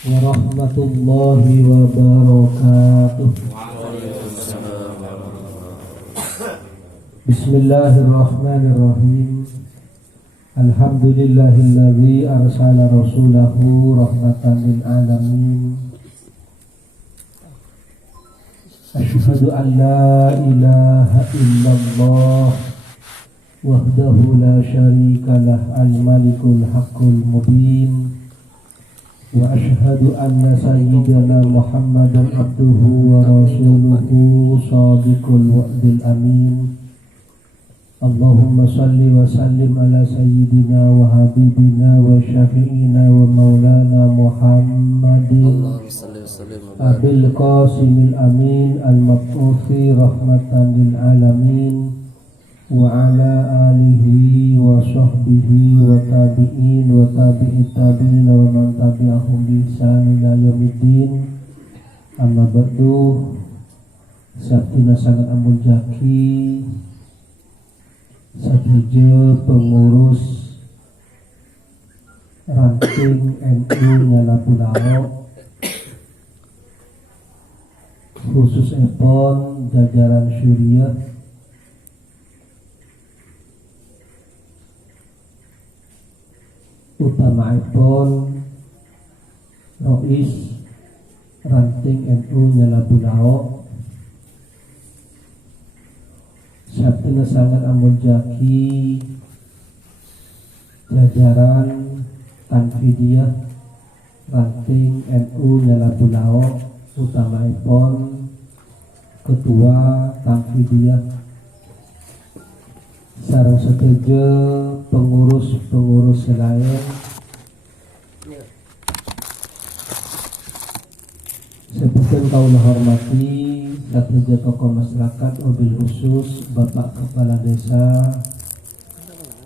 warahmatullahi wabarakatuh. Bismillahirrahmanirrahim. Alhamdulillahilladzi arsala rasulahu rahmatan lil alamin. Asyhadu an la ilaha illallah wahdahu la syarikalah al-malikul haqqul mubin. Wa asyhadu anna sayyidana Muhammadan abduhu wa rasuluhu shadiqul wa'dil amin. Allahumma salli wa sallim ala sayyidina wa habibina wa syafi'ina wa maulana Muhammadin abil qasimil amin al-mab'uthi rahmatan lil alamin wa ala alihi wa sahbihi wa tabi'in wa tabi'it tabi'in wa man tabi'ahum bi ihsan ila yaumiddin. Amma ba'du. Sabtina sangat amul jaki saja pengurus ranting NU Nyala Punao, khusus Epon jajaran Syuriah, utama Epon Rois ranting NU Nyala Punao, sabtina sangat amul jaki jajaran Tanfidiyah ranting NU Nyala Punao, utama Epon ketua Tanfidiyah sareng seteje pengurus lain sebutkan kaula hormati sateje tokoh masyarakat, mobil khusus Bapak Kepala Desa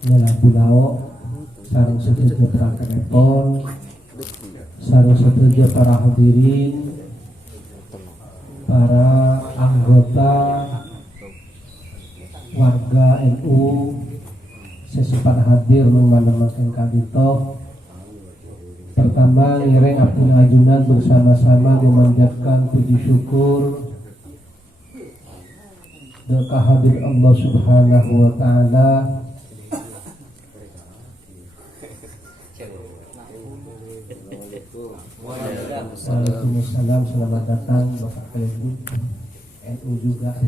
Nyala Punao, sareng seteje perangkat Epon, sareng seteje para hadirin, para anggota warga NU sesempat hadir mengamankan kadito. Pertama, ngiring abdul ajunan bersama-sama memanjatkan puji syukur kehadirat Allah Subhanahu wa taala. Waalaikumsalam, selamat datang Bapak Pelegu NU juga.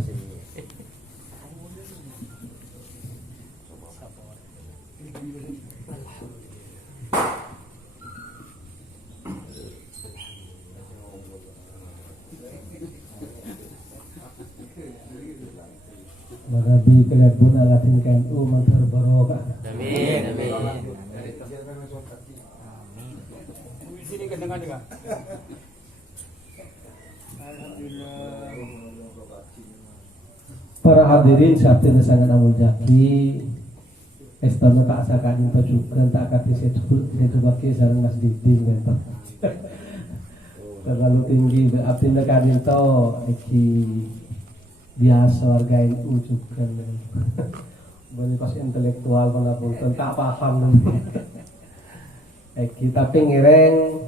Marabi kelebun alatin KNU mantar barokah. Amin, amin. Sini kedengar juga. Para hadirin sabtu sangat amul jaki. Estana tak sakanin pajukan tak kati setu baki sareng Mas Didin gitu. Terlalu tinggi berarti nekadin to iki biasa warga NU juga. Boleh pas intelektual pun tak paham. Kita pengiring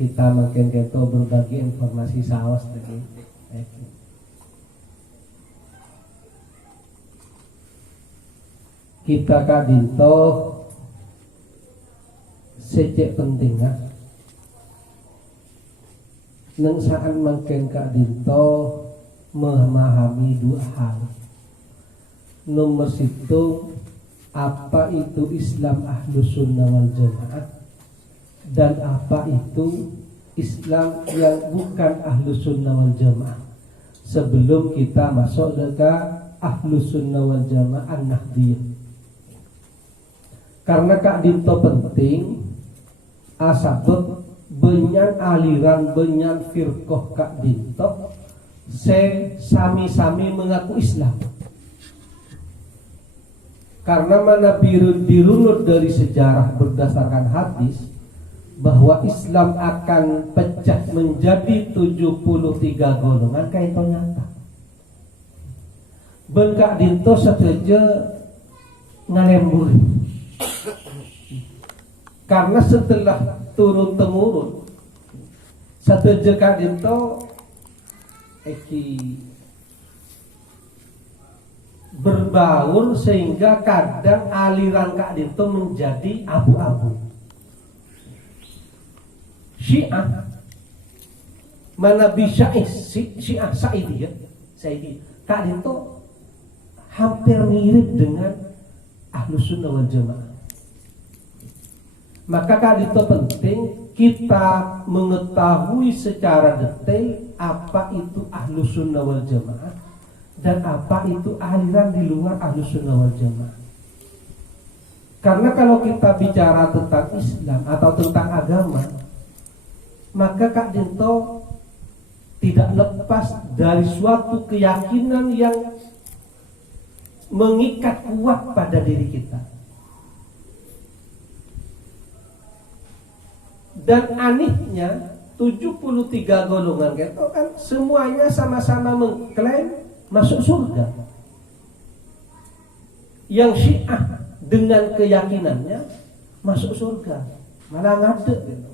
kita makin keto berbagi informasi sawas tadi. Kita kadinto secek pentingnya neng saat makin kadinto memahami dua hal. Nomor situ, apa itu Islam Ahlus Sunnah wal Jamaah dan apa itu Islam yang bukan Ahlus Sunnah wal Jamaah. Sebelum kita masuk ke Ahlus Sunnah wal Jamaah An-Nahdiyah, karena Kak Dinto penting asabab banyak aliran, banyak firqah Kak Dinto sami-sami mengaku Islam. Karena mana dirunut dari sejarah berdasarkan hadis bahwa Islam akan pecah menjadi 73 golongan, kayak itu nyata. Bengkak Dinto seteja ngalembur. Karena setelah turun-temurun Sateje Kak Dinto eki berbaur sehingga kadang aliran Kak Dinto menjadi abu-abu. Syiah mana bisa Syiah Saidi ya, Saidi Kak Dinto hampir mirip dengan Ahlus Sunnah wal Jamaah. Maka Kak Dinto penting kita mengetahui secara detail apa itu Ahlus Sunnah wal Jamaah dan apa itu aliran di luar Ahlus Sunnah wal Jamaah. Karena kalau kita bicara tentang Islam atau tentang agama, maka Kak Dinto tidak lepas dari suatu keyakinan yang mengikat kuat pada diri kita. Dan anehnya 73 golongan itu kan semuanya sama-sama mengklaim masuk surga. Yang Syiah dengan keyakinannya masuk surga, malah ngadeg gitu.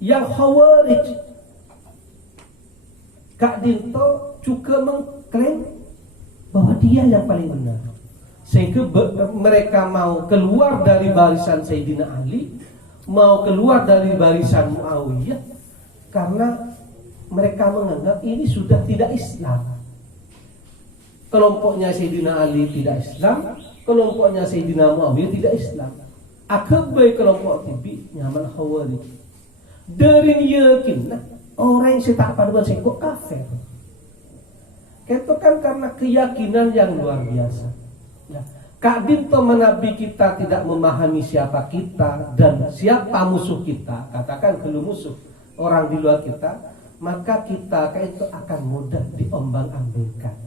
Yang Khawarij, Kak Dinto juga mengklaim bahwa dia yang paling benar. Sehingga mereka mau keluar dari barisan Sayyidina Ali, mau keluar dari barisan Muawiyah, karena mereka menganggap ini sudah tidak Islam. Kelompoknya Sayyidina Ali tidak Islam, kelompoknya Sayyidina Muawiyah tidak Islam. Akabai kelompok tibi nyaman Khawarij. Dari yakin orang yang tak paduan sengkok kafir. Itu kan karena keyakinan yang luar biasa. Ya. Kak Dinto menabi kita tidak memahami siapa kita dan siapa musuh kita. Katakan kalau musuh orang di luar kita, maka kita itu akan mudah diombang-ambingkan.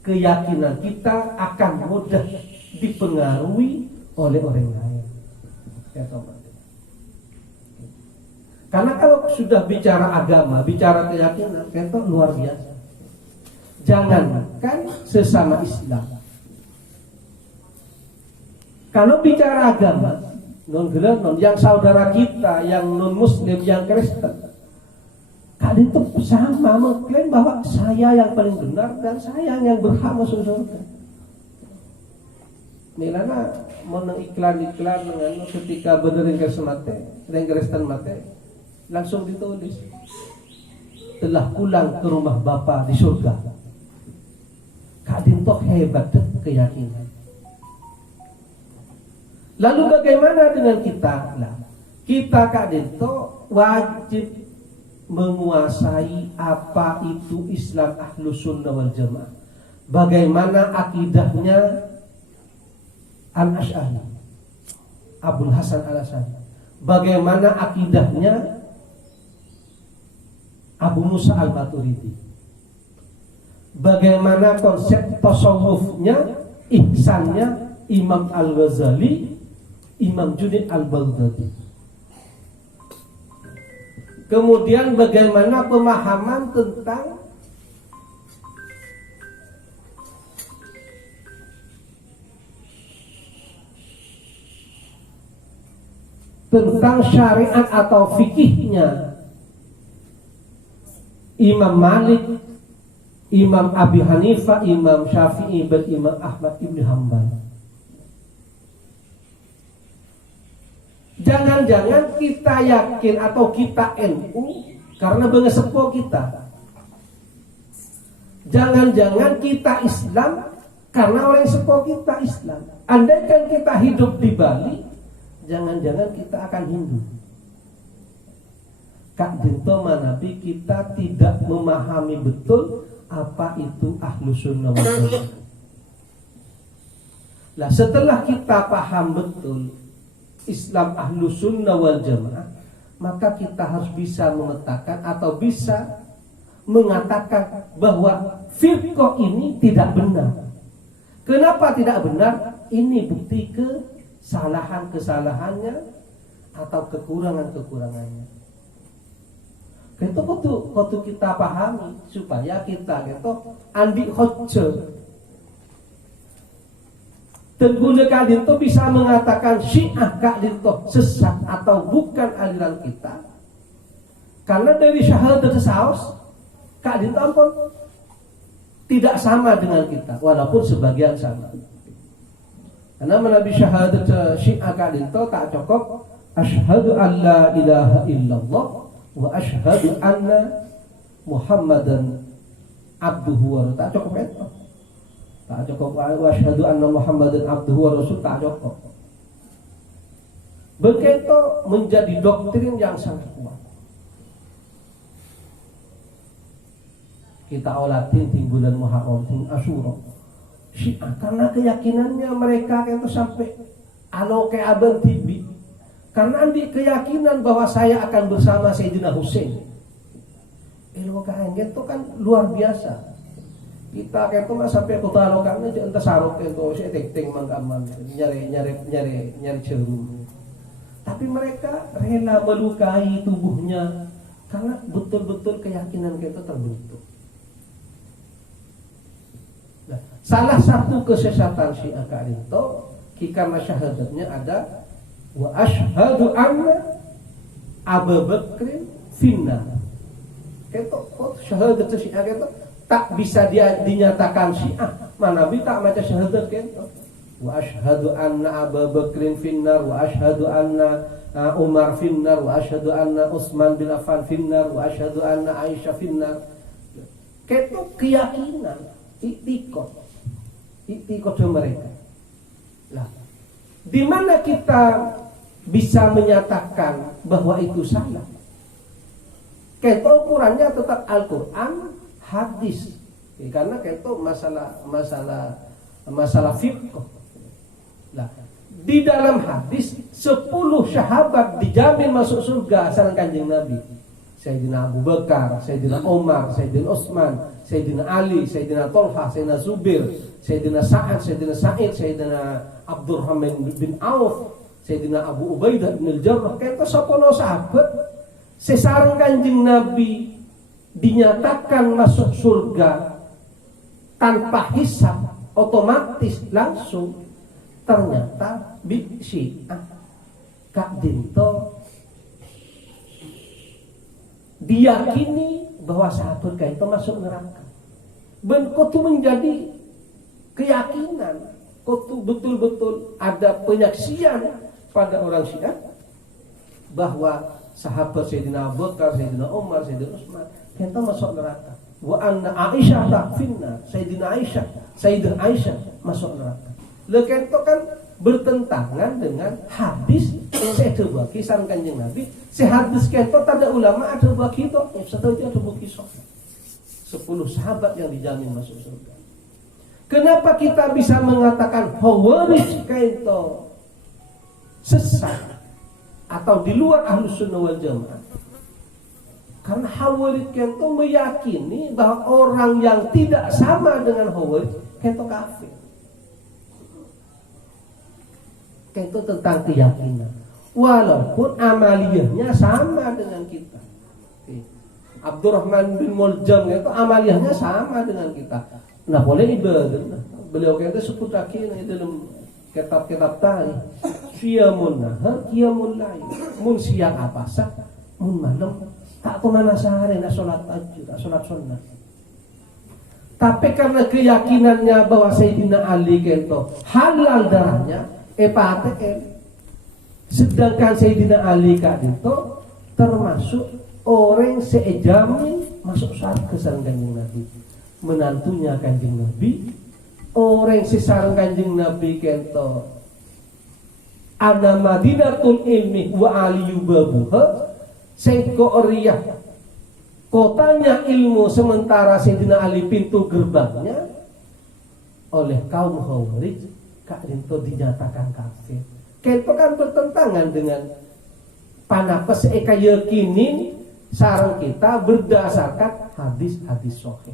Keyakinan kita akan mudah dipengaruhi oleh orang lain. Ya, karena kalau sudah bicara agama, bicara keyakinan, itu luar biasa. Jangankan sesama Islam. Kalau bicara agama, non yang saudara kita, yang non Muslim, yang Kristen, kalian itu sama mengklaim bahwa saya yang paling benar dan saya yang berhak masuk surga. Milana mau iklan-iklan dengan ketika benerin Kristen mate, langsung ditulis telah pulang ke rumah Bapa di surga. Kalian tuh hebat keyakinan. Lalu bagaimana dengan kita? Nah, kita Kak Dinto wajib menguasai apa itu Islam Ahlus Sunnah wal Jamaah. Bagaimana akidahnya Al-Asy'ari, Abul Hasan Al-Asy'ari. Bagaimana akidahnya Abu Musa Al-Maturidi. Bagaimana konsep tasawufnya, ihsannya Imam Al-Ghazali, Imam Junaid Al-Baghdadi. Kemudian bagaimana pemahaman tentang syariat atau fikihnya Imam Malik, Imam Abi Hanifah, Imam Syafi'i, dan Imam Ahmad Ibn Hanbal. Jangan-jangan kita yakin atau kita NU karena bengesepo kita. Jangan-jangan kita Islam karena orang sepo kita Islam. Andaikan kita hidup di Bali, jangan-jangan kita akan Hindu. Kak Dinto manabi kita tidak memahami betul apa itu Ahlus Sunnah wal Jamaah. Nah, setelah kita paham betul Islam Ahlus Sunnah wal Jamaah, maka kita harus bisa memetakan atau bisa mengatakan bahwa firqah ini tidak benar. Kenapa tidak benar? Ini bukti kesalahan-kesalahannya atau kekurangan-kekurangannya. Itu kudu kita pahami supaya kita andi hujjah. Tengguna Kak Dinto bisa mengatakan Syiah Kak Dinto sesat atau bukan aliran kita, karena dari syahadat saus Kak Dinto ampun tidak sama dengan kita, walaupun sebagian sama. Karena menabi syahadat Syiah Kak Dinto tak cukup asyhadu an la ilaha illallah wa asyhadu anna Muhammadan abduhu wa rasuluh, tak cukup itu. Tak cukup wa asyhadu anna Muhammadan abduhu wa rasuluh, tak cukup. Begitu menjadi doktrin yang sangat kuat. Kita olatin di bulan Muharram, di Asyura. Syiah karena keyakinannya mereka itu sampai aloke aben tibi. Karena di keyakinan bahwa saya akan bersama Sayyidina Husain. Elokan itu kan luar biasa. Kita itu mah sampai kota lokalnya jangan tasaruk itu saya ting manggaman nyari cerum. Tapi mereka rela melukai tubuhnya karena betul-betul keyakinan kita terbentuk. Nah, salah satu kesesatan Syiah Kak Dinto karena syahadatnya ada wa asyhadu anna Abu Bakr finnar. Itu syahadat Syiah itu tak bisa dia dinyatakan Syiah. Mana bi tak maca syahadat itu. Wa asyhadu anna Abu Bakr finnar wa asyhadu anna Umar finnar wa asyhadu anna Utsman bin Affan finnar wa asyhadu anna Aisyah finnar. Itu keyakinan iktikot mereka. Lah, di mana kita bisa menyatakan bahwa itu salah? Kita ukurannya tetap Al-Quran, hadis. Karena itu masalah fiqh. Lah, di dalam hadis 10 sahabat dijamin masuk surga asal Kanjeng Nabi. Sayyidina Abu Bakar, Sayyidina Umar, Sayyidina Utsman, Sayyidina Ali, Sayyidina Tolha, Sayyidina Zubair, Sayyidina Sa'ad, Sayyidina Sa'id, Sayyidina Abdurrahman bin Auf, Sayyidina Abu Ubaidah bin Al-Jarrah. Kita 10 sahabat sesarang Kanjeng Nabi dinyatakan masuk surga tanpa hisab, otomatis langsung. Ternyata bi Syiah Kak Dinto diyakini bahwa sahabat itu masuk neraka. Dan itu menjadi keyakinan. Itu betul-betul ada penyaksian pada orang Syiah bahwa sahabat Sayyidina Abu Bakar, Sayyidina Umar, Sayyidina Utsman itu masuk neraka. Wa anna Aisyah finnar, Sayyidina Aisyah masuk neraka. Lha itu kan bertentangan dengan hadis sebuah kisah Kanjeng Nabi. Hadis kita ada ulama ada bagi itu, setelah ada bagi 10 sahabat yang dijamin masuk surga. Kenapa kita bisa mengatakan Khawarij itu sesat atau di luar Ahlus Sunnah wal Jamaah? Karena Khawarij itu meyakini bahwa orang yang tidak sama dengan Khawarij itu kafir. Itu tentang keyakinan, walaupun amaliyahnya sama dengan kita. Abdurrahman bin Muljam itu amaliyahnya sama dengan kita. Nah boleh ibadah. Beliau kata sebut lagi dalam kitab-kitab tadi. Siyamun nahar, qiyamul lail. Mun siang apa sah, mun malam tak kemana sehari nak sholat tahajud, nak sholat sunnah. Tapi karena keyakinannya bahwa Sayyidina Ali itu halal darahnya, PATM. Sedangkan Sayyidina Ali itu termasuk orang sejamin masuk surga sareng Kanjeng Nabi. Menantunya Kanjeng Nabi, orang sesareng Kanjeng Nabi kento ana Madinatul ilmi wa aliyu babuha, sengko oriyah kotanya ilmu, sementara Sayyidina Ali pintu gerbangnya. Oleh kaum Khawarij Kak Dinto dinyatakan kafir. Itu kan bertentangan dengan panapes eka yakinin sarang kita berdasarkan hadis-hadis sahih.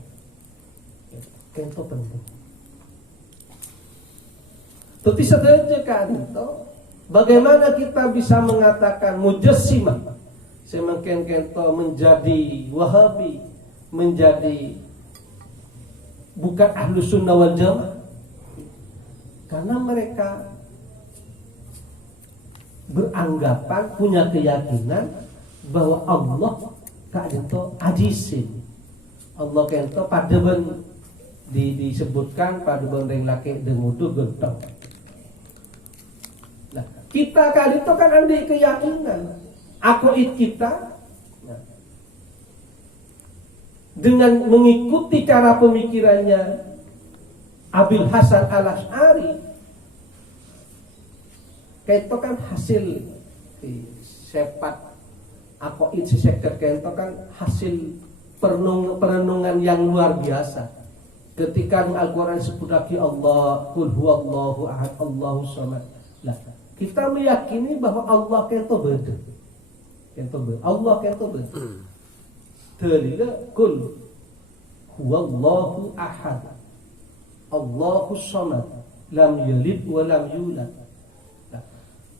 Itu penting. Tapi saja Kak Dinto, bagaimana kita bisa mengatakan mujassimah semakin kento menjadi Wahabi, menjadi bukan Ahlus Sunnah wal Jamaah? Karena mereka beranggapan, punya keyakinan bahwa Allah ka'dento ajisin. Allah kento padeban disebutkan padeban ring laki dengudu gentong. Nah, kita kali itu kan ada keyakinan. Akoid kita dengan mengikuti cara pemikirannya Abil Hasan Al-Asy'ari, itu kan hasil sepat akoid seseket itu kan hasil perenungan yang luar biasa. Ketika Al-Quran sebut lagi Allah, Qul huwallahu ahad, Allahu samad. Lah, kita meyakini bahwa Allah kento beda. Allah kento beda. Dalilnya Qul huwallahu ahad, Allahu samad, lam yalid wa lam yulad. Nah,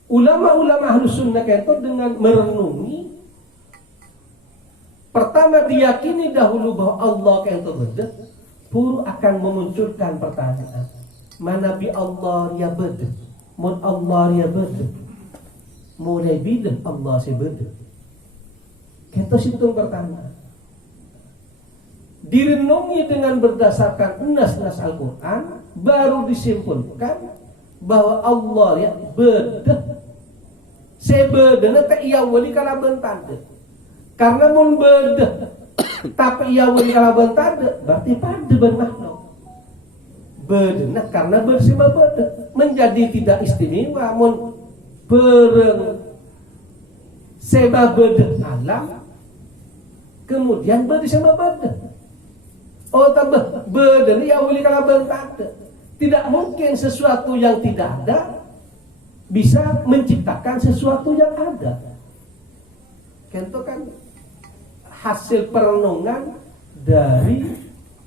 ulama-ulama Ahlus Sunnah kento dengan merenungi, pertama diyakini dahulu bahwa Allah kento beda, puru akan memunculkan pertanyaan. Mana bi Allah ya beda? Mun Allah ya beda? Mulai bila Allah si beda? Kento situng pertanyaan. Direnungi dengan berdasarkan nas-nas Al-Quran, baru disimpulkan bahwa Allah ya beda. Sebeda tak iya wali kala bentade. Karena mun beda tapi iya wali kala bentade, berarti pada ben makhluk. Beda karena bersama beda menjadi tidak istimewa. Mun bereng seba beda alam, kemudian bersama beda. Oh tambah beda ya wali kala bentade. Tidak mungkin sesuatu yang tidak ada bisa menciptakan sesuatu yang ada. Itu kan hasil perenungan dari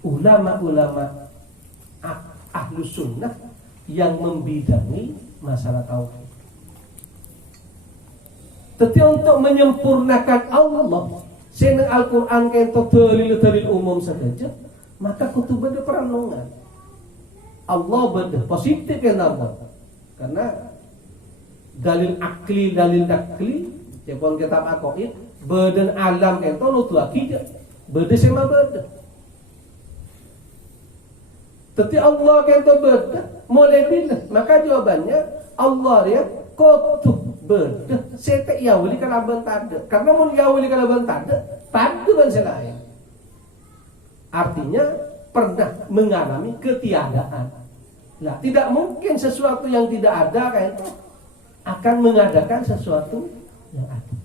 ulama-ulama Ahlus Sunnah yang membidangi masalah tauhid. Tetapi untuk menyempurnakan Allah, seneng Al-Quran kento dalil-dalil umum saja, maka kutu beda perenungan. Allah beda positif kan Allah. Karena dalil akli, dalil nakli, cepon kitab aqaid, beden alam kento nutu akidah. Beda sama beda. Tetapi Allah kento beda, mulai bila? Maka jawabannya Allah ya kutu beda. Sete ya wali kalaban tade. Karena mun ya wali kalaban tade, tade ban selain. Artinya pernah mengalami ketiadaan. Nah, tidak mungkin sesuatu yang tidak ada kayak itu akan mengadakan sesuatu yang ada.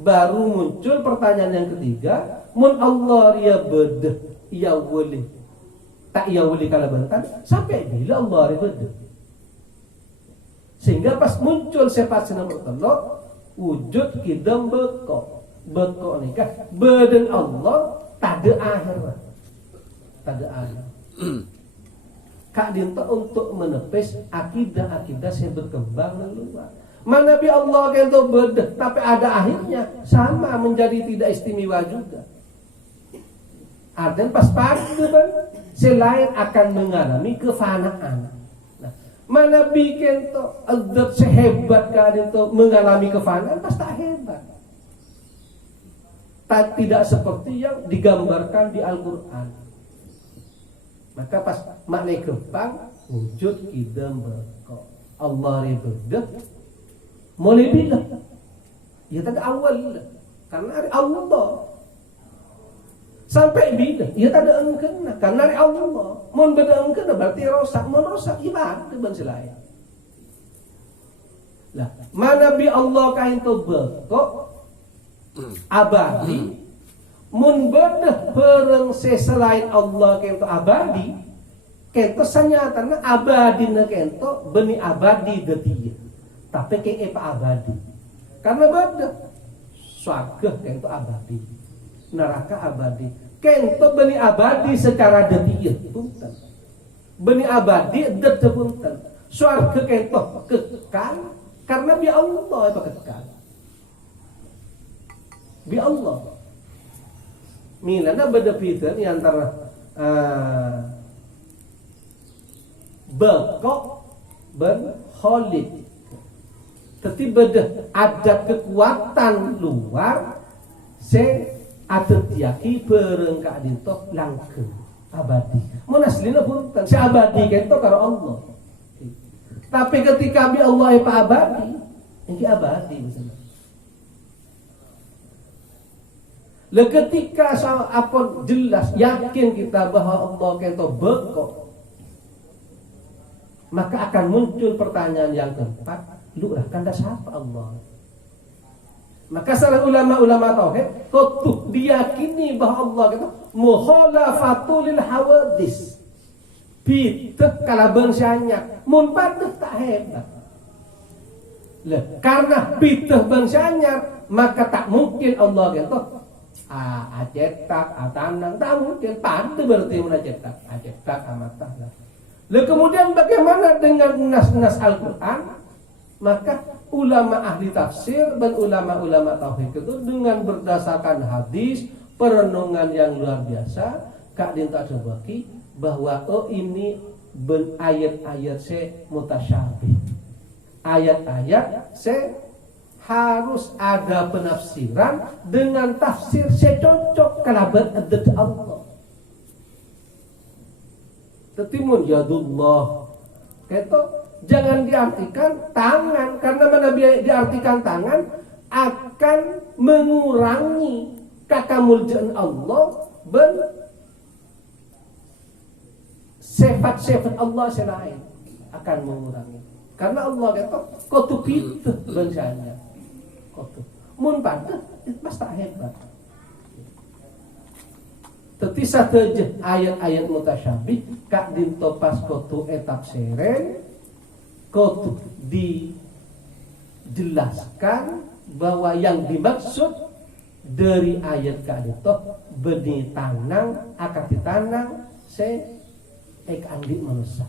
Baru muncul pertanyaan yang ketiga, mun Allah ya beda, ya wali. Tak ya wali kalaban tade, sampai bila Allah ya beda. Sehingga pas muncul sifat nomor telok, wujud kidam beko nikah badan Allah tak ada akhir, tak ada akhir. Kak dinta untuk menepis akidah-akidah yang berkembang luar. Mana bi Allah kento beda, tapi ada akhirnya sama menjadi tidak istimewa juga. Ada pas pada kan selain akan mengalami kefanaan. Mana bikin to adab sehebat kalian to mengalami kefanaan pasti tak hebat. Tak tidak seperti yang digambarkan di Al-Quran. Maka pas makna kepang wujud idam berkok Allah ribudah mulai bila ya tak awal karena dari Allah sampai bila ya tak ada engkena karena dari Allah. Mun beda engkena berarti rosak, mun rosak ibadah ban selain. Lah mana bi Allah kain to berkok abadi, mun beda pereng selain Allah kento abadi, kento sanyatana abadi na kento beni abadi detia, tapi ke epa abadi, karena beda swarga kento abadi, neraka abadi, kento beni abadi secara detia punten, beni abadi detia punten, swarga kento kekal, karena bi Allah apa kekal. Bi Allah milana beda pita ni antara bekok ben kholid. Tetapi ada kekuatan luar se ada tiaki perengka dinto langke abadi. Mun aslina pun se abadi kento karo Allah. Tapi ketika bi Allah pa abadi, ini abadi misalnya. Le ketika apa jelas yakin kita bahwa Allah kento bekok, maka akan muncul pertanyaan yang keempat, lu lah kanda siapa Allah? Maka salah ulama-ulama tauhid kutuk diyakini bahwa Allah itu mukhalafatul hawadis. Piteh kala bangsanya mun padeh tak hebat. Karena piteh bangsanya maka tak mungkin Allah itu acetak atanang, tak mungkin padeh berarti mun acetak amatah. Kemudian bagaimana dengan nas-nas Al-Quran? Maka ulama ahli tafsir dan ulama-ulama tauhid itu dengan berdasarkan hadis perenungan yang luar biasa kak dinta sebaki bahwa ini ayat-ayat se mutasyabih, ayat-ayat se harus ada penafsiran dengan tafsir se cocok kalaban adat Allah. Tetimun yadullah itu jangan diartikan tangan, karena mana diartikan tangan akan mengurangi kakamuljaan Allah dan sifat-sifat Allah selain akan mengurangi. Karena Allah kata kotu itu bangsanya kotu mun pada itu pasti hebat. Tetapi saja ayat-ayat mutasyabih kak dinto pas kotu etap seren kotu dijelaskan bahwa yang dimaksud dari ayat kak dinto benih tanang akan ditanang se andi manusia.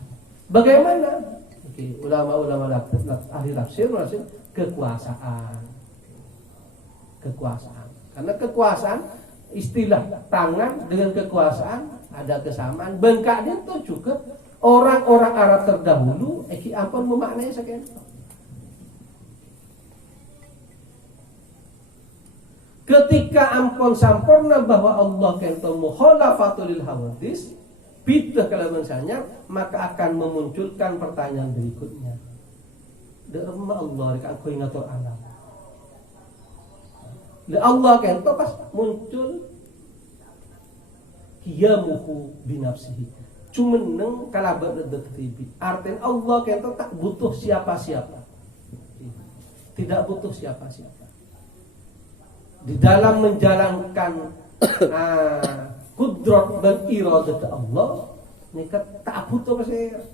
Bagaimana? Ulama-ulama ahli tafsir kekuasaan. Karena kekuasaan istilah tangan dengan kekuasaan ada kesamaan. Bengkak itu juga orang-orang Arab terdahulu ampun memaknai sekian. Ketika ampun sampurna bahwa Allah kento mukhalafatul hawadis bidah kalabansanya, maka akan memunculkan pertanyaan berikutnya. Derma Allah rek aku ngatur alam. Allah kento pas muncul kiyamuhu binafsihi. Cumeneng kalabat detektibi. Artinya Allah kento tak butuh siapa-siapa. Tidak butuh siapa-siapa. Di dalam menjalankan kudrat dan iradat Allah, mereka tak butuh saya.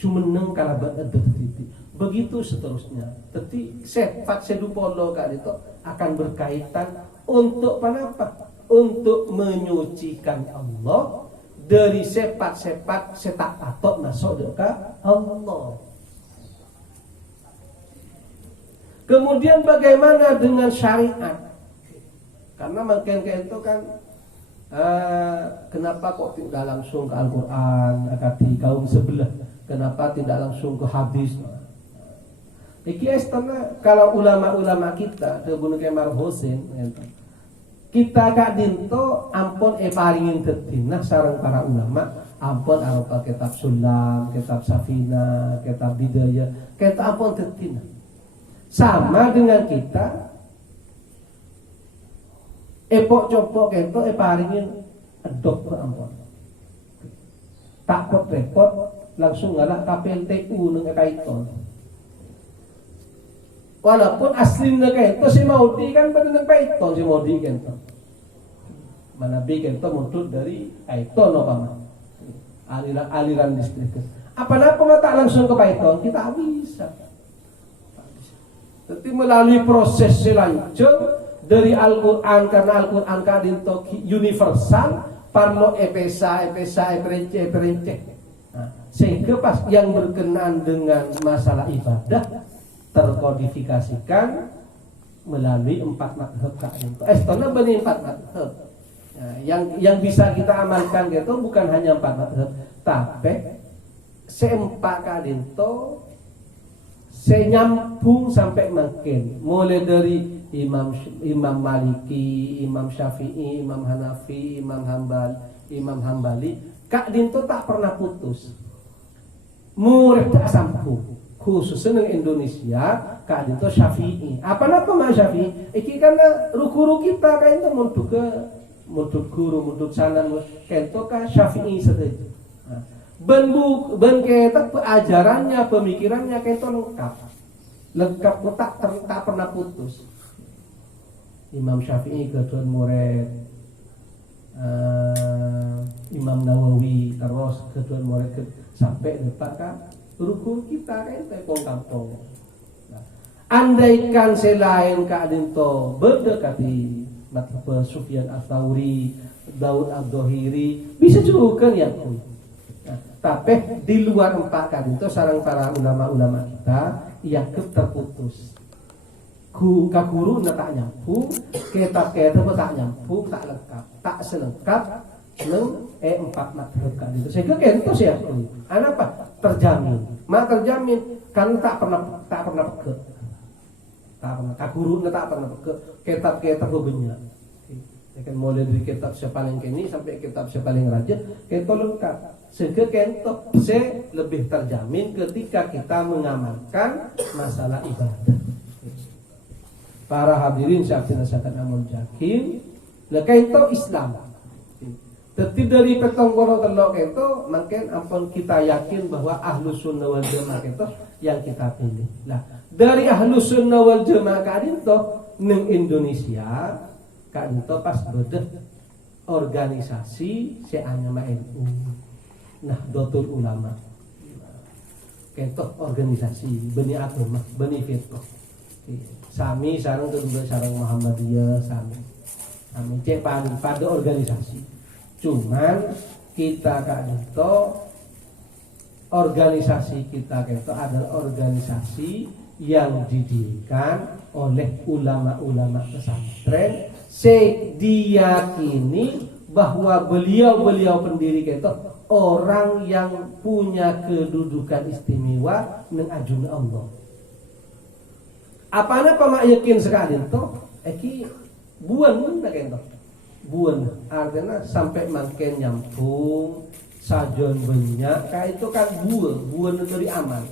Cumeneng kalabat detektibi. Begitu seterusnya. Tapi sifat sedupolo kan itu akan berkaitan untuk apa? Untuk menyucikan Allah dari sifat-sifat setak patok masuk ke Allah. Kemudian bagaimana dengan syariat? Karena makin kayak itu kan kenapa kok tidak langsung ke Al-Quran akati kaum sebelah? Kenapa tidak langsung ke hadis? Kalau ulama-ulama kita Gunung Kemar Husin kita kak dinto ampun paringin ketinah sarang para ulama ampun arupa kitab Sulam, kitab Safina, kitab Bidayah, kita ampun ketinah sama dengan kita epok copok kento paringin edok ampun tak repot langsung ngalak KPLTU neng kaiton. Walaupun aslinya kayak itu si Maudi kan pada neng Python si Maudi kan itu mana bikin itu muncul dari Python apa aliran listrik. Apa-apa tak langsung ke Python kita bisa. Tapi melalui proses selanjut dari Al-Quran karena Al-Quran kadinto universal parlo epesa eperence. Sehingga pas yang berkenaan dengan masalah ibadah terkodifikasikan melalui 4 madhab itu. Karena benih 4 madhab. Yang bisa kita amalkan gitu bukan hanya 4 madhab, Tapi seempat kadinto senyambung sampai makin mulai dari Imam Maliki, Imam Syafi'i, Imam Hanafi, Imam Hambali Kak Dinto tak pernah putus. Murid tak sambung. Khususnya di Indonesia Kak Dinto Syafi'i. Apa-apa mah Syafi'i? Iki karena ruku kita kan itu mudut guru, mudut sanan, kento ka Syafi'i saja. Ben kita ajarannya, pemikirannya kento lengkap tak pernah putus. Imam Syafi'i kedua murid, Imam Nawawi terus kedua murid sampai depan kan rukun kita kan tepung kampung. Andaikan selain Kak Dinto berdekati Madhab Sufyan Ats-Tsauri, Daud Ad-Dhahiri bisa juga ya pun. Tapi di luar empat Kak Dinto sarang para ulama-ulama kita yang terputus. Guru tak nyambung, kitab tak nyambung, tak lengkap, tak selengkap empat madhab Kak Dinto. Sehingga kento sih aku. Apa? Terjamin. Terjamin kan tak pernah peke. Tak pernah. Guru tak pernah peke. Kitab banyak. Kan mulai dari kitab Sepaling Kini sampai kitab Sepaling Raja, kento lengkap. Sehingga kento lebih terjamin ketika kita mengamalkan masalah ibadah. Para hadirin saya dinasakan amal jakim, leka itu Islam. Tetapi dari petong kono telok itu, makin ampun kita yakin bahwa Ahlus Sunnah wal Jamaah itu yang kita pilih. Nah, dari Ahlus Sunnah wal Jamaah kadinto neng Indonesia, kadinto pas bedeh organisasi seanyama NU. Nah, Dotul Ulama. Kentok organisasi beni agama, beni fiqh. Sami sarang kedua sarang Muhammadiyah sami cek pada organisasi. Cuman kita itu organisasi kita itu adalah organisasi yang didirikan oleh ulama-ulama pesantren. Diyakini bahwa beliau pendiri itu orang yang punya kedudukan istimewa nang ajun Allah. Apa-apa mak yakin sekali itu, eki buan nak ento, buan artinya sampai makin nyambung, sajon banyak, kayak itu kan buan dari aman,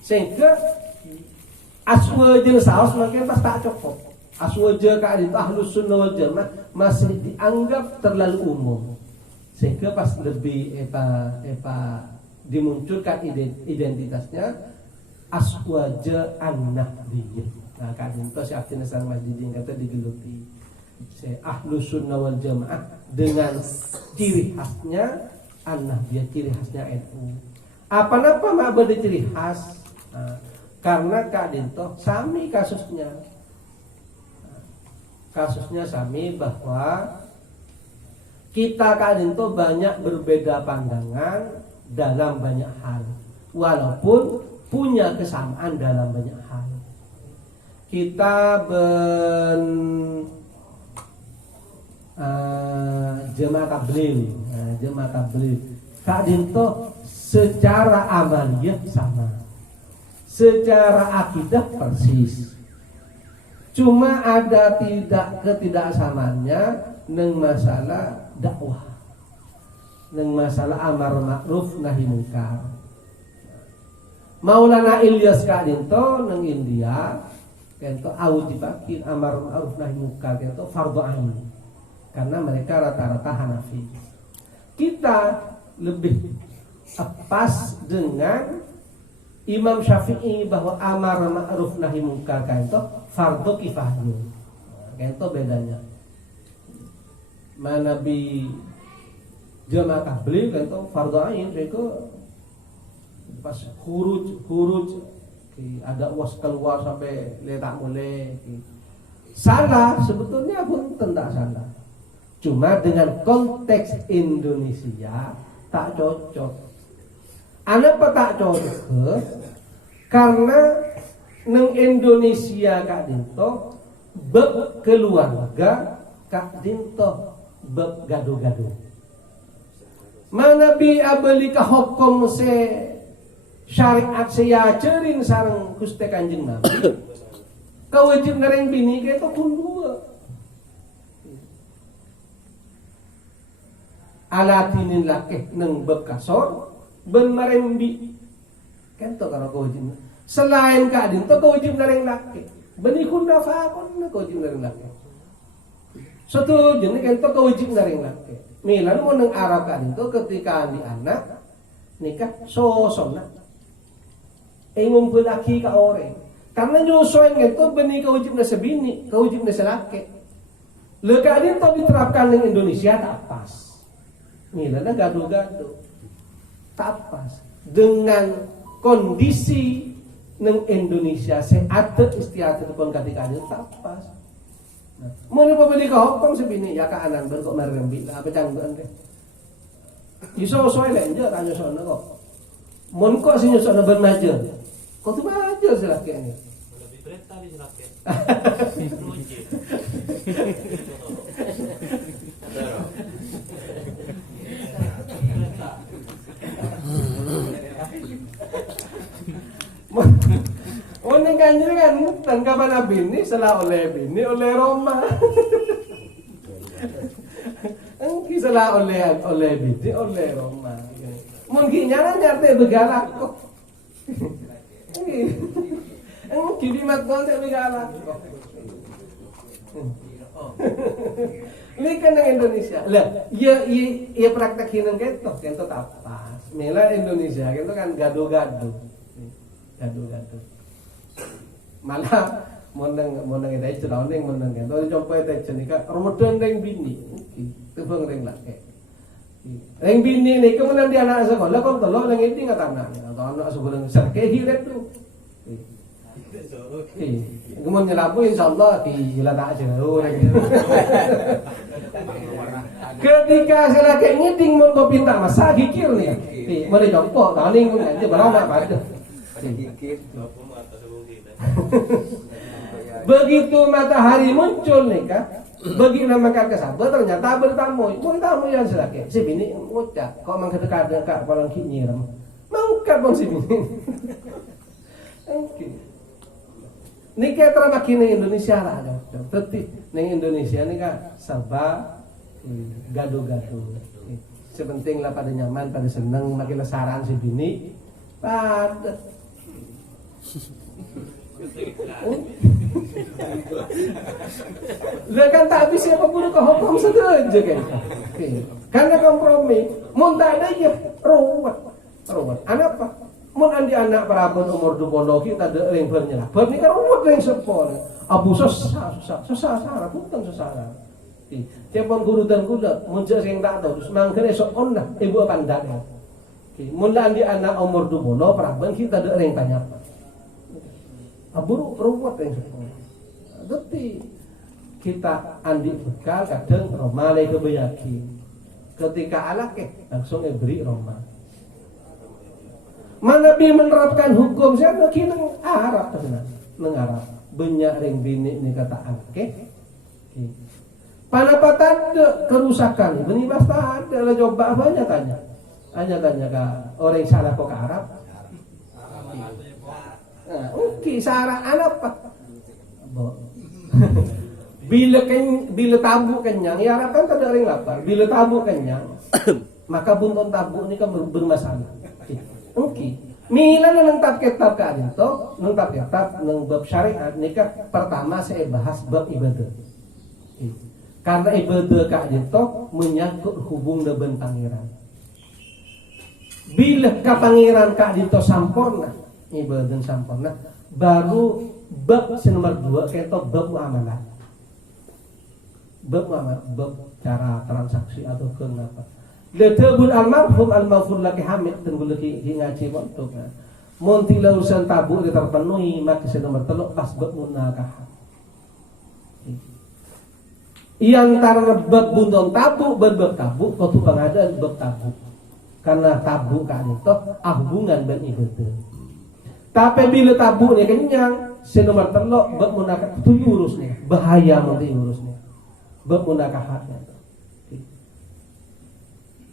sehingga aswaja saus makin pas tak cukup, aswaja kayak itu Ahlus Sunnah wal Jamaah masih dianggap terlalu umum, sehingga pas lebih dimunculkan identitasnya aswaja an-nahdiyah. Nah, kan itu si artinya sang masjid yang kata digeluti. Ahlus Sunnah wal Jamaah dengan ciri khasnya an-nahdiyah, ciri khasnya NU. Apa-apa mah beda ciri khas. Nah, karena Kak Dinto sami kasusnya. Kasusnya sami bahwa kita Kak Dinto banyak berbeda pandangan dalam banyak hal. Walaupun punya kesamaan dalam banyak hal. Kita jemaah tabligh, Kak Dinto secara amaliyah sama, secara akidah persis. Cuma ada ketidaksamaannya neng masalah dakwah, neng masalah amar ma'ruf nahi munkar. Maulana Ilyas Kak Dinto nang India kento awjibakin amar ma'ruf nahi munkar kento fardhu ain. Karena mereka rata-rata Hanafi. Kita lebih pas dengan Imam Syafi'i bahwa amar ma'ruf nahi munkar kento fardhu kifayah. Kento bedanya. Mana bi jamaah tabligh kento fardhu ain itu pas huruj ada was keluar sampai letak mulai salah, sebetulnya pun tidak salah, cuma dengan konteks Indonesia tak cocok. Kenapa tak cocok? Karena neng Indonesia Kak Dinto beb keluarga Kak Dinto beb gaduh-gaduh. Mana bi abeli ka hukum se syariat se ya cerin sareng Gusti Kanjeng Nabi. Kawajib nareng bini ka ito kundua. Alatinin laki ng bekasor ben marembi. Kento kana kawajib. Selain ka din to kawajib nareng laki. Bani kunda fa kon na kawajib nareng laki. Setuju ni kento kawajib nareng laki. Milan mo nang Arab ka din to ketika di anak nikah soson na. Ngumpul laki ka ore. Karena nyosoin itu benih kawajib na sa bini, kawajib na sa laki. Lega din to diterapkan ng Indonesia tak pas. Mila na gado-gado. Tak pas. Dengan kondisi ng Indonesia sa adat istiadat kon ketika itu tak pas. Nah, mau pabili ka Hongkong sa bini ya ka anan ber kok marembi lah apa cangguan deh. Iso-soy lenje ra nyosono kok. Mun kok sing nyosono ben majer. Kok tu majer sa laki ini. Lebih berat tadi silake. Unang kanyo kan, tanggapan na bini, sala oleh bini, oleh Roma. Ang kisala oleh bini, oleh Roma. Mungkin nyaran nyarte begalak kok. Ang kibimat ko ang begalak kok. Likan ng Indonesia. Lah, iya praktekin ng kento tapas. Mela Indonesia, kento kan gado-gado. Gado-gado. Malah monang ita cerawning monang kento coba ita cenika remedan ring bini. Tebang ring laki. Ring bini ni kemudian dia anak sekolah kon telo nang iki ngatanan. Atau anak sekolah sarke hiret tu. Kemudian nyelapu insyaallah gila tak jauh. Ketika saya lagi ngiting mun ko pinta masa gikir ni. Mari jompo taning mun aja berapa pada. Begitu matahari muncul nih kan, begitu makan kesabar ternyata bertamu, mau tamu yang selaki, si bini ngucap, kok mang kedekat dekat palang kinyiram, mangkat pun si bini. Ini kayak termakin di Indonesia lah, tetap di Indonesia ini kan serba gado-gado. Sepenting lah pada nyaman, pada seneng, makin lesaran si bini, pada. Lah kan tak habis siapa pun ke hukum saja kan. Karena kompromi, mun tak ada ya ruwet. Anak apa? Mun andi anak perabot umur 20 kita ada ring bernyala. Ber ni kan ruwet ring sepol. Abu susah bukan susah. Tiapon guru dan kuda mun sing tak tahu terus mangkene sok onah ibu pandat. Mun andi anak umur 20 perabot kita ada ring tanya apa. Aburu ruwet yang sekolah. Tapi kita andi bekal kadang Roma lagi kebayaki. Ketika alak langsung beri Roma. Mana bi menerapkan hukum saya nang Arab tenan, nang Arab. Banyak ring bini ni kata alak. Panapatan kerusakan. Beni basta ada lah coba banyak tanya. Tanya ke orang salah kok ke Arab. Oke, sarang apa? Bila tabu kenyang, ya Arab kan tak ada orang lapar. Bila tabu kenyang, maka bunton tabu ini kan bermasalah. Oke, mila nang kitab kan itu, nang kitab nang bab syariat nikah pertama saya bahas bab ibadah. Karena ibadah kan itu menyangkut hubung dengan pangeran. Bila ka pangeran kan itu sampurna, ibadah sampurna, baru bab nomor 2 ketok bab muamalah. Bab cara transaksi atau kenapa. Ledebul almarhum almafur laki hamid dan bulaki ngaji waktu kan. Monti lausan tabu terpenuhi maka nomor 3 pas bab munakah. Yang karena bab bunton tabu bab tabu kau pengadaan bab tabu. Karena tabu kan itu hubungan dan ibadah. Tapi bila tabu ni kenyang, nomor 3 bab munakah itu urusnya, bahaya nanti urusnya. Bab munakah hatnya.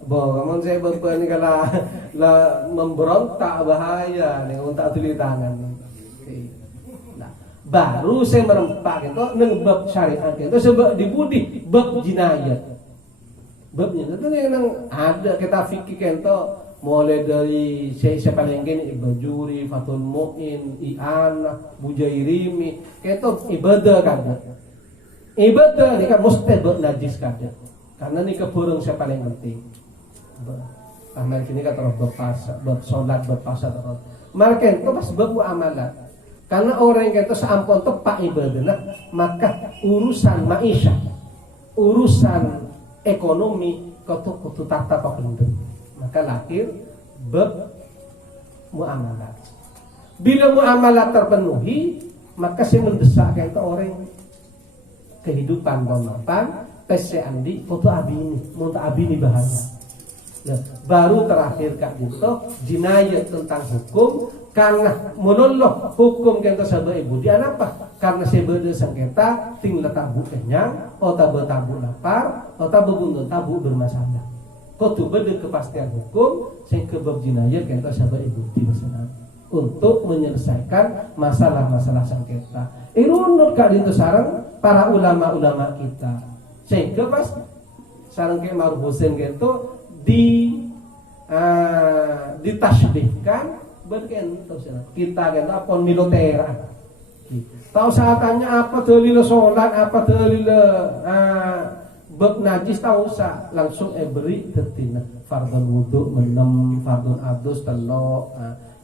Kamu saya beban ni kalau lah memberontak bahaya nih untuk tulis tangan. Nah, baru saya merempak itu neng bab syariat itu sebab dibudi bab jinayat. Babnya itu yang ada kita fikir itu mulai dari siapa yang gini Ibajuri, Fatul Mu'in, I'anah, Bujairimi, itu ibadah kan. Ibadah ni kan mesti najis kan. Karena ni keburung siapa yang penting. Amal kini kata terus berpuasa, bersolat, berpuasa terus. Maka itu pas bebu amalan. Karena orang yang itu seampun tepak ibadah, maka urusan maisha, urusan ekonomi kutu tata pakendut. Maka lahir muamalat. Bila muamalat terpenuhi, maka saya mendesakkan ke orang kehidupan mapan, pese andi, foto abini, monta abini bahaya. Nah, baru terakhir Kak Dinto jinayat tentang hukum karena menolong hukum kita sebagai ibu dia apa? Karena sebagai sengketa tinggal tabu kenyang, atau bertabu lapar, atau berbunut tabu bermasalah. Kau tu beda kepastian hukum sehingga bab jinayat kita sebagai ibu di masalah untuk menyelesaikan masalah-masalah sengketa. Irunut Kak Dinto sarang para ulama-ulama kita sehingga pas sarang ke Maruf Husain gitu ditasbihkan berkento kita kan apa militer tahu saatannya apa dalil sholat apa dalil bab najis tahu usah langsung beri tetina fardun wudu menem fardun adus telok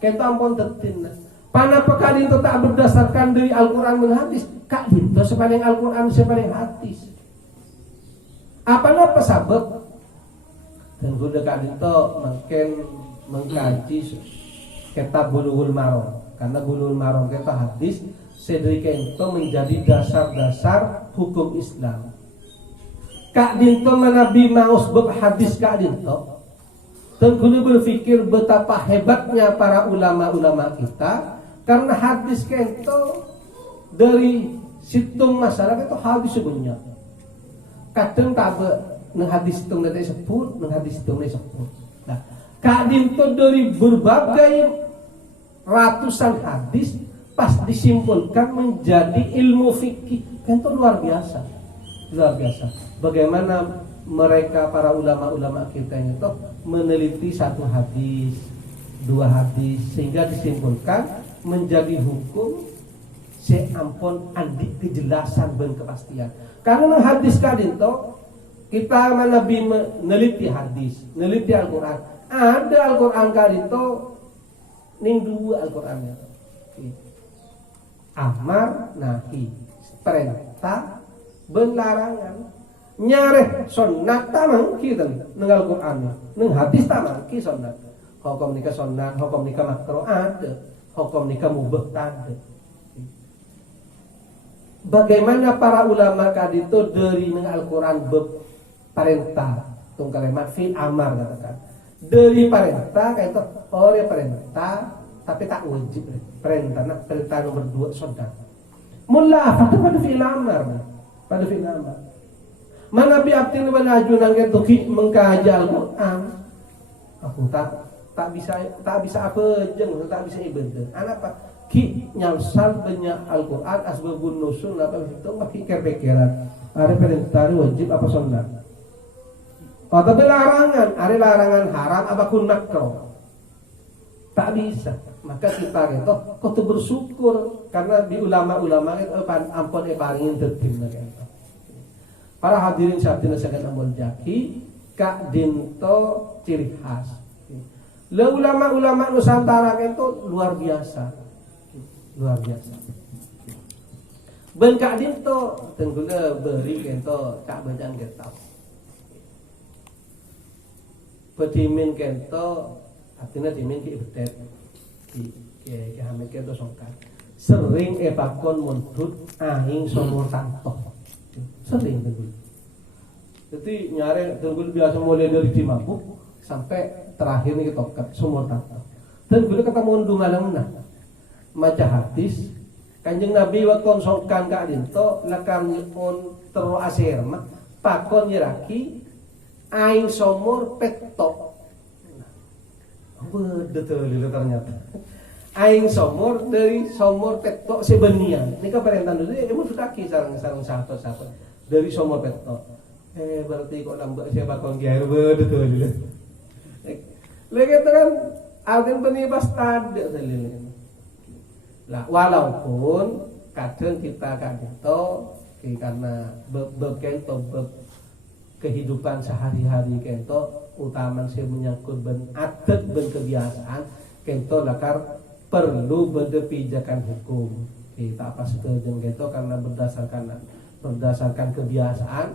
kita ampun tetina panapa kali itu tak berdasarkan dari Al-Quran menghadis kak itu sepanjang Al-Quran sepanjang hadis apa sabab dan kuda Kak Dinto makin mengkaji kitab Bulughul Maram karena Bulughul Maram kita hadis sedemikian itu menjadi dasar-dasar hukum Islam. Kak Dinto menabi maus bab hadis Kak Dinto dan kuda berpikir betapa hebatnya para ulama-ulama kita karena hadis itu dari situng masyarakat itu hadis sebenarnya kadang tak menghadis itu nanti sebut, menghadis itu nanti sebut. Nah, Kak Dinto dari berbagai ratusan hadis pas disimpulkan menjadi ilmu fikih, kan itu luar biasa, luar biasa. Bagaimana mereka para ulama-ulama kita itu meneliti satu hadis, dua hadis sehingga disimpulkan menjadi hukum seampun andi kejelasan dan kepastian. Karena hadis Kak Dinto kita Nabi meneliti hadis, meneliti Al-Quran. Ada Al-Quran kali itu ning dua Al-Qurannya. Amar nahi, perintah, belarangan. Nyareh sunnat tamang kita neng Al-Quran, neng hadis tamang kita sunnat. Hukum nikah sunnat, hukum nikah makruh ada, hukum nikah mubah ada. Bagaimana para ulama kali itu dari neng Al-Quran perintah tung kalimat fil amar katakan dari perintah kayak itu oleh perintah tapi tak wajib perintah nomor 2 sunnah mullah pada fil amar pada fil amar mana bi abtin wanajunan itu mengkaji Al-Quran aku tak bisa apa jeng tak bisa ibadah anak apa ki nyalsal banyak Al-Quran asbabun nusul apa itu pakai pikiran ada perintah wajib apa sunnah atau ada larangan haram apapun makruh tak bisa maka kita itu kudu bersyukur karena di ulama-ulama itu ampun paringin detim gitu. Para hadirin sahabat sangat ampun jaki Kak Dinto ciri khas le ulama-ulama Nusantara itu luar biasa ben Kak Dinto tenggula beri kento Kak bacaan kita pedimin kento artinya dimin ki ibadat ki hamil kento songkan sering epakon mundut ahing somor tantoh sering tenggul jadi nyare tenggul biasa mulai dari Cimabuk sampai terakhir nih ketokat somor tantoh tenggul ketemu undu malam nah maca hadis Kanjeng Nabi waktu songkan Kak Dinto lakam nyipun tero asir mah pakon nyiraki aing somor petok. Betul ternyata. Aing somor dari somor petok sebenian. Ini kan perintah dulu. Emang sudaki sarang sahabat. Dari somor petok. Berarti kok lambat saya bakal giair betul. Lagi itu kan agen penibas tadi lah. Walaupun kadang kita karena berkento kehidupan sehari-hari kento utaman saya menyangkut ben adat ben kebiasaan kento lakar perlu berpijakan hukum kita apa setuju kento karena berdasarkan kebiasaan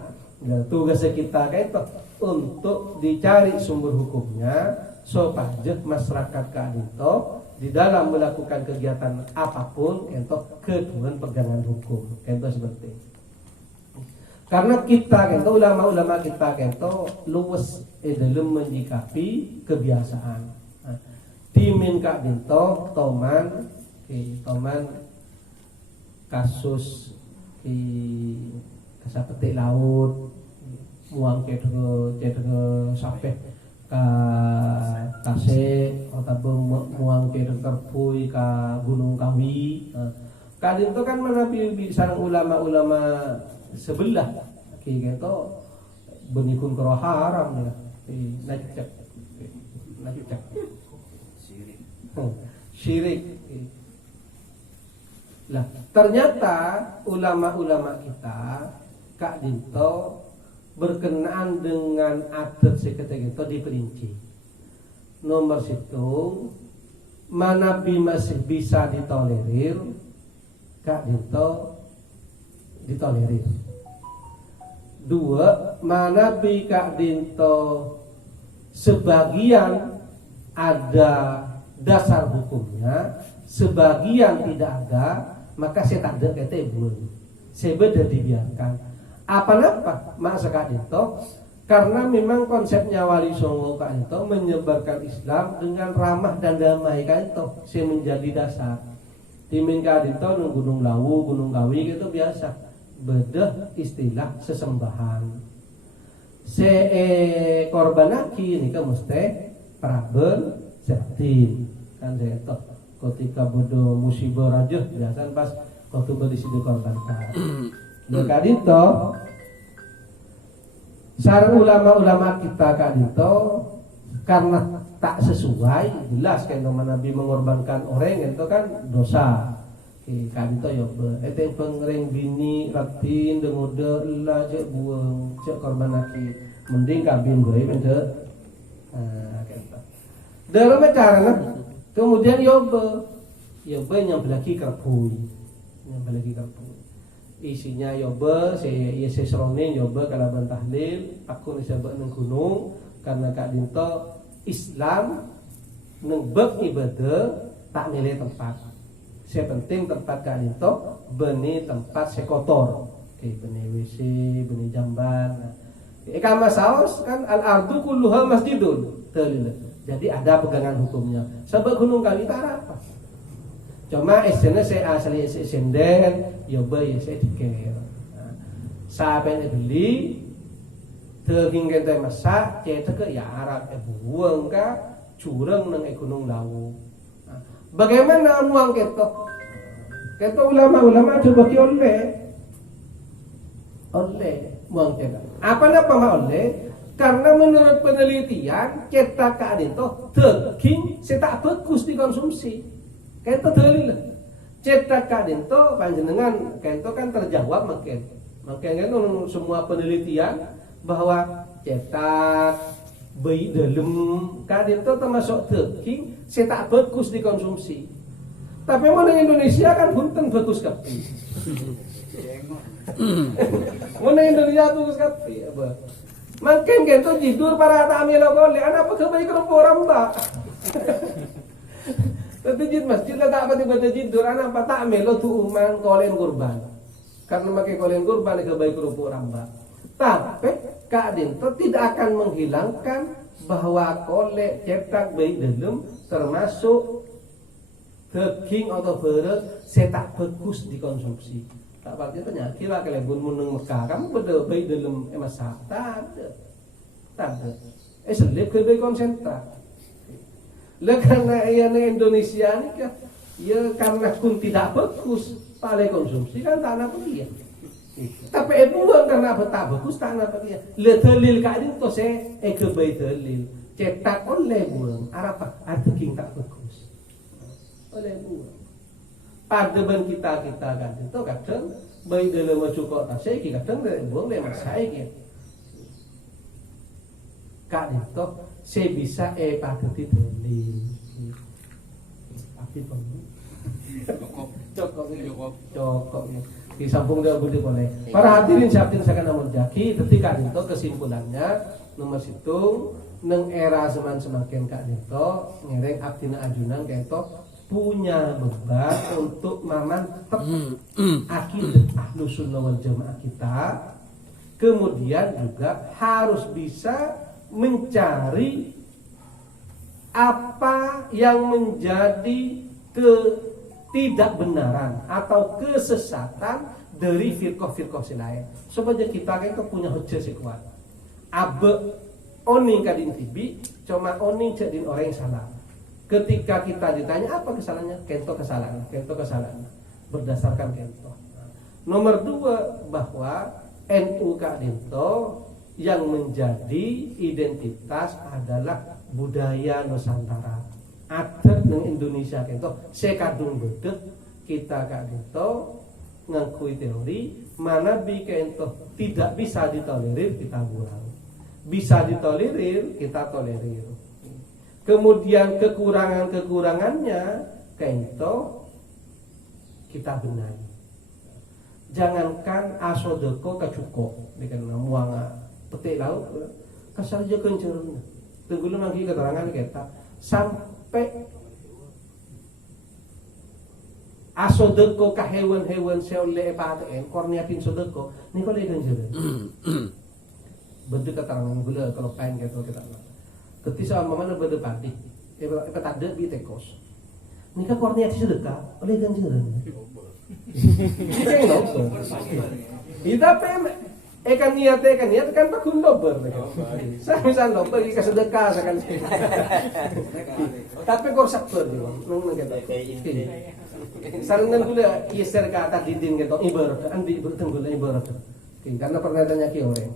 ya, tugas kita kento untuk dicari sumber hukumnya supaya masyarakat kadito di dalam melakukan kegiatan apapun kento keduan pegangan hukum kento seperti itu. Karena kita kento ulama-ulama kita kento luwes dalam menyikapi kebiasaan. Timin kak dinto toman kasus kasapetik laut muang cedera sampai ka Tasik ataupun muang cedera Kerpui ka Gunung Kawi. Kak dinto kan menapi sareng ulama-ulama sebelah gitu benikun karo haram ya najak syirik lah ternyata ulama-ulama kita Kak Dinto berkenaan dengan adat seketika itu diperinci nomor situ mana masih bisa ditolerir Kak Dinto ditolerir. Dua, mana Kak Dinto sebagian ada dasar hukumnya, sebagian tidak ada, maka saya tak ada kata belum. Saya beda dibiarkan. Apa-apa masa Kak Dinto karena memang konsepnya Wali Songo Kak Dinto menyebarkan Islam dengan ramah dan damai Kak Dinto. Saya menjadi dasar. Timin Kak Dinto Gunung Lawu, Gunung Kawi gitu biasa. Beda istilah sesembahan. Korbanaki ini kan mesti praben setin kan itu. Ketika bodoh musibah raja biasa pas waktu berisi dikorbankan. Kak Dinto sareng ulama-ulama kita Kak Dinto karena tak sesuai jelas kan Nabi mengorbankan orang itu kan dosa. Kak Dinto ya ete pengreng bini ratin demuda lah cek buang cek korban laki mending kabin gue benda kata dalam cara kemudian yobe nyambelaki Kerpui isinya yobe saya seronin yobe kalaban tahlil aku nisabak neng gunung karena Kak Dinto Islam neng bek ibadah tak nilai tempat. Saya penting tempat Kak Dinto benih tempat sekotor kayak benih WC, benih jamban. Kama saos kan al-ardu kulluha masjidun. Jadi ada pegangan hukumnya. Sebab Gunung Kawi apa? Cuma esene saya asli senden, ya bae saya dikir. Sampai beli daging kita masak, cetek ke ya Arab buang ka curang nang Gunung Lawu. Bagaimana muang ketok? Ketok ulama-ulama coba oleh muang ketok. Apa oleh? Karena menurut penelitian cetak Kak Dinto daging setak bagus dikonsumsi. Ketok dalil. Cetak Kak Dinto panjenengan ketok kan terjawab makin kan semua penelitian bahwa cetak bayi dalam Kak Dinto termasuk daging setak bagus dikonsumsi. Tapi mana Indonesia kan punten bagus kabeh. Mana Indonesia bagus kabeh apa? Makin gitu jidur para tamu lo boleh anak apa kebaik orang mbak. Tapi jid masjid lah tak apa tiba-tiba jidur anak apa tak melo tu uman kolen kurban. Karena makai kolen kurban kebaik orang mbak. Tapi Kak Dinto tidak akan menghilangkan bahwa kolek cetak baik dalam termasuk daging atau berat setak bagus dikonsumsi. Tak berarti tanya kira kalian pun meneng Mekah kamu pada baik dalam emas sata. Tak ada. Selip ke konsentrat. Lah karena Indonesia ni kan, ya karena kun tidak bagus pada konsumsi kan tak nak pergi ya. Tapi buang karena apa tak bagus tak nak pergi ya. Le telil kadin to se ke bayi telil. Cetak oleh buang. Apa? Arti king tak bagus. Oleh buang. Pada ben kita kan itu kadang bayi dalam macukok tak saya kadang buang le masai gitu. Kak itu saya bisa pada telil. Tapi perlu. Cukup ya. Disambung dia boleh. Para hadirin siapin saya namun jaki ketika itu kesimpulannya nomor situ neng era semakin kak itu ngereng abdina ajunan kayak punya beban untuk memantap akidah Ahlus Sunnah wal Jamaah kita. Kemudian juga harus bisa mencari apa yang menjadi ketidakbenaran atau kesesatan dari firqah-firqah lain. Supaya kita itu punya hujah kuat. Abe oning kadin tibi, cuma oning jadin orang yang salah. Ketika kita ditanya apa kesalahannya, kento kesalahan. Berdasarkan kento. Nomor 2 bahwa NU kadinto yang menjadi identitas adalah budaya Nusantara. Adat nang Indonesia kento sekadung bedek kita kadinto ngakui teori mana bi kento tidak bisa ditolerir kita buang. Bisa ditolerir kita tolerir. Kemudian kekurangannya kento kita benahi. Jangankan asodeko kacuko dengan muanga petik laut kasar aja kencerna. Tunggu lagi keterangan kita sampai asodeko ka hewan-hewan seole paten korniatin sodeko niko le kencerna. Bentuk keterangan gula kalau pengen gitu kita. Ketika mana beda padi, tak ada bi tekos. Nika korniatin sedekah oleh kencerna. Ini lober. Ita kan niat kan pakun lober. Saya misal lober ika sedekah kan. Tapi kor saktor di nung kita. Sarangan gula iser kata didin gitu ibarat andi bertenggul ibarat. Karena pernah tanya ki orang.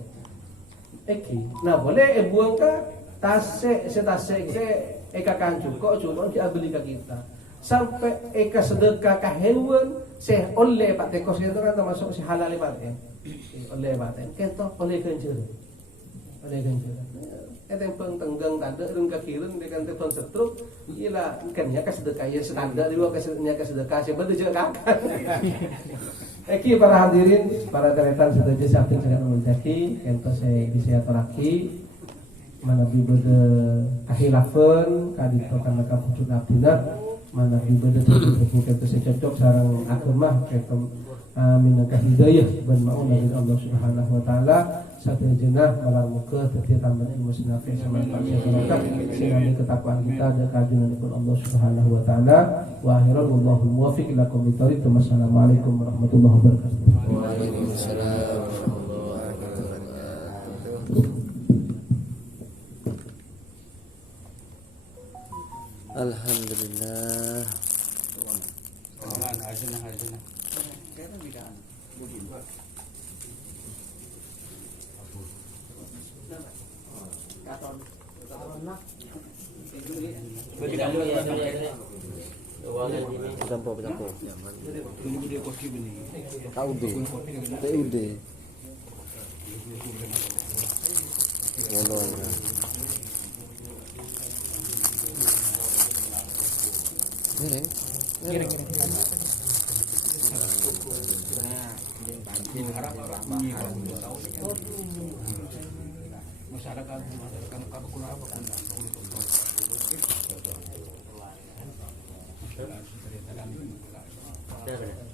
Nah boleh buang ka tase eka kancu kok cukup dia beli ke kita. Sampai eka sedekah ka hewan se oleh pak tekos itu kan termasuk si halal paten. Oleh paten kento oleh kencur. Eta yang tenggang tanda rung kakireun dekan telepon setruk ila kan nya ka sedekah ya standar dua ka sedekah se beuh jeung kakak. Eki para hadirin, para deretan setuju sapin sangat menjaki kento saya bisa aturaki mana bibede kahilafeun kadito kana kapucuk abdina mana bibede terbuka kento cocok sareng agama kento minangka hidayah ban mauna min Allah Subhanahu wa taala satu jenah malam muka tetapi tambah ilmu sinafi sama masyarakat sehingga ketakwaan kita ada kajian pun Allah Subhanahu wa taala wa akhiran wallahu muwaffiq ila aqwamit thoriq. Wassalamualaikum warahmatullahi wabarakatuh. Waalaikumsalam warahmatullahi wabarakatuh. Alhamdulillah. Tampo. TUD. Ngono. Giring. Masyarakat kapakuna apa kan Masyarakat